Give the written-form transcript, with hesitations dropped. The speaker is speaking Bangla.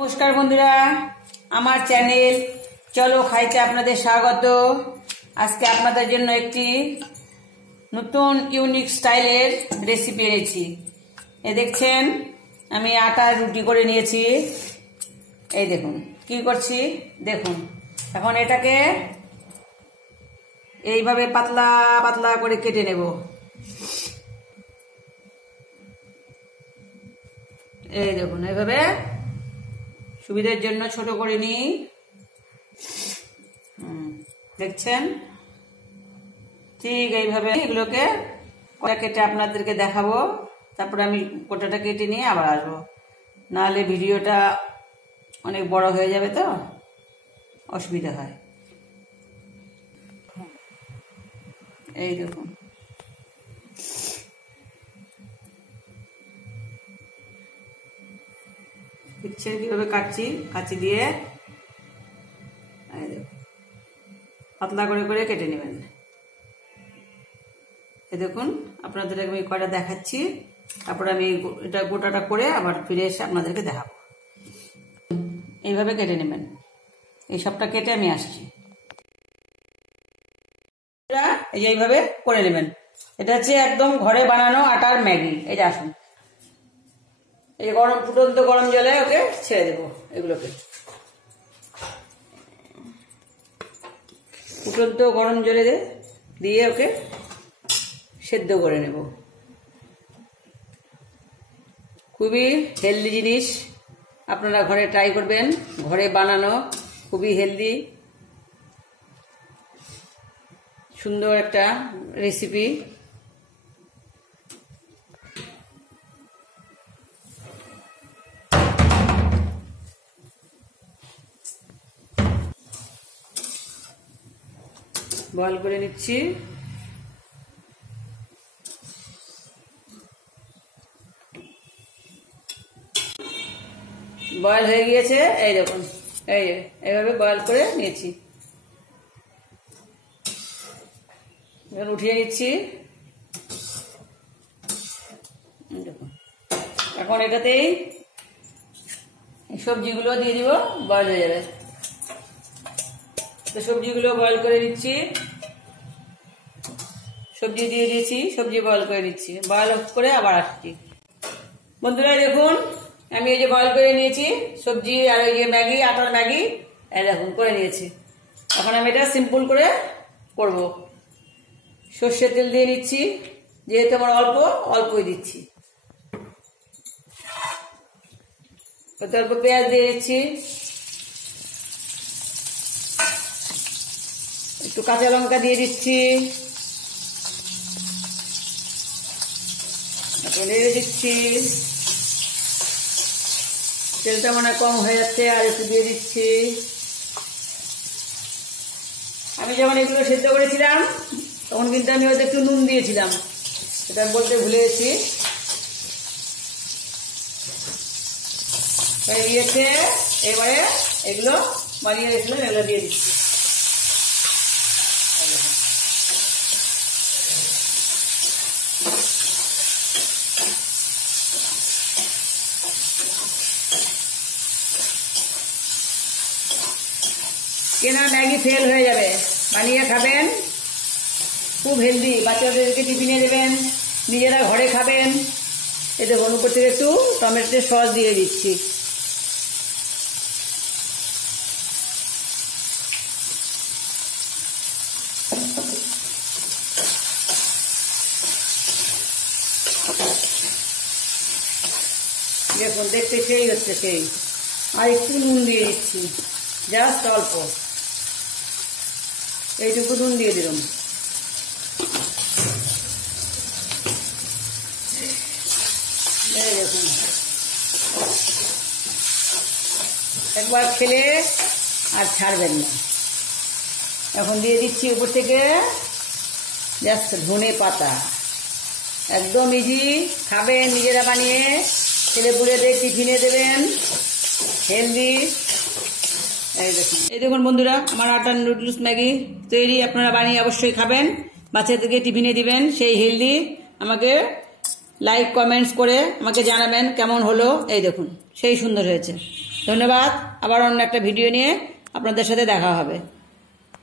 নমস্কার বন্ধুরা, আমার চ্যানেল চলো খাইতে আপনাদের স্বাগত। আজকে আপনাদের জন্য একটি নতুন ইউনিক স্টাইলের রেসিপি এনেছি। এই দেখছেন আমি আটার রুটি করে নিয়েছি। এই দেখুন কি করছি দেখুন। এখন এটাকে এইভাবে পাতলা পাতলা করে কেটে নেব। এই দেখুন এইভাবে সুবিধার জন্য ছোট করে নিই। দেখছেন ঠিক এইভাবে এগুলোকে কেটে আপনাদেরকে দেখাবো। তারপরে আমি কোটাটা কেটে নিয়ে আবার আসবো, নাহলে ভিডিওটা অনেক বড় হয়ে যাবে, তো অসুবিধা হয়। এই দেখুন দেখছেন কিভাবে কাটছি, কাঁচি দিয়ে পাতলা করে করে কেটে নেবেন। এই দেখুন আপনাদের আমি কয়টা দেখাচ্ছি, তারপরে আমি এটা গোটাটা করে আবার ফিরে এসে আপনাদেরকে দেখাবো। এইভাবে কেটে নেবেন। এই সবটা কেটে আমি আসছি। এইভাবে করে নেবেন। এটা হচ্ছে একদম ঘরে বানানো আটার ম্যাগি। এই যে আসুন, এই গরম ফুটন্ত গরম জলে ওকে ছেড়ে দেবো। এগুলোকে ফুটন্ত গরম জলে দিয়ে ওকে সেদ্ধ করে নেব। খুবই হেলদি জিনিস, আপনারা ঘরে ট্রাই করবেন। ঘরে বানানো খুবই হেলদি সুন্দর একটা রেসিপি। বয়েল করে নিচ্ছি। বয়েল হয়ে গিয়েছে, এই দেখুন এইভাবে বয়েল করে নিয়েছি। এখন উঠিয়ে নিচ্ছি। দেখুন এখন এটাতেই সবজিগুলো দিয়ে দিব, বয়েল হয়ে যাবে। তো সবজিগুলো বয়েল করে নিচ্ছি। সবজি দিয়ে দিয়েছি, সবজি বয়েল করে নিচ্ছি। বয়েল করে আবার আসছি। বন্ধুরা দেখুন আমি এই যে বয়েল করে নিয়েছি সবজি আর ওই যে ম্যাগি, আটার ম্যাগি, এই দেখুন করে নিয়েছি। এখন আমি এটা সিম্পল করে করব। সর্ষের তেল দিয়ে নিচ্ছি, যেহেতু আমার অল্পই দিচ্ছি। অল্প পেঁয়াজ দিয়ে দিচ্ছি, একটু কাঁচা লঙ্কা দিয়ে দিচ্ছি, নেড়ে দিচ্ছি। তেলটা মনে কম হয়ে যাচ্ছে, আর একটু দিয়ে দিচ্ছি। আমি যখন এগুলো সেদ্ধ করেছিলাম তখন কিন্তু আমি ওদের একটু নুন দিয়েছিলাম, এটা বলতে ভুলে গেছি। হয়ে গিয়েছে, এবারে এগুলো বানিয়ে রেখেছিলাম এগুলো দিয়ে দিচ্ছি। কেনা ম্যাগি ফেল হয়ে যাবে, বানিয়ে খাবেন। খুব হেলদি, বাচ্চাদেরকে টিফিনে দেবেন, নিজেরা ঘরে খাবেন। এই দেখুন উপর থেকে একটু টমেটোর সস দিয়ে দিচ্ছি। দেখুন দেখতে সেই হচ্ছে সেই। আর একটু নুন দিয়ে দিচ্ছি, জাস্ট অল্প, এইটুকু নুন দিয়ে দিলাম। দেখুন একবার খেলে আর ছাড়বেন না। এখন দিয়ে দিচ্ছি উপর থেকে জাস্ট ধনে পাতা। একদম ইজি, খাবেন নিজেরা বানিয়ে, ছেলে পুলেদের টিফিনে দেবেন, হেলদি। এই দেখুন বন্ধুরা আমার আটার নুডলস ম্যাগি তৈরি। আপনারা বানিয়ে অবশ্যই খাবেন, বাচ্চাদেরকে টিফিনে দিবেন, সেই হেলদি। আমাকে লাইক কমেন্টস করে আমাকে জানাবেন কেমন হলো। এই দেখুন সেই সুন্দর হয়েছে। ধন্যবাদ। আবার অন্য একটা ভিডিও নিয়ে আপনাদের সাথে দেখা হবে।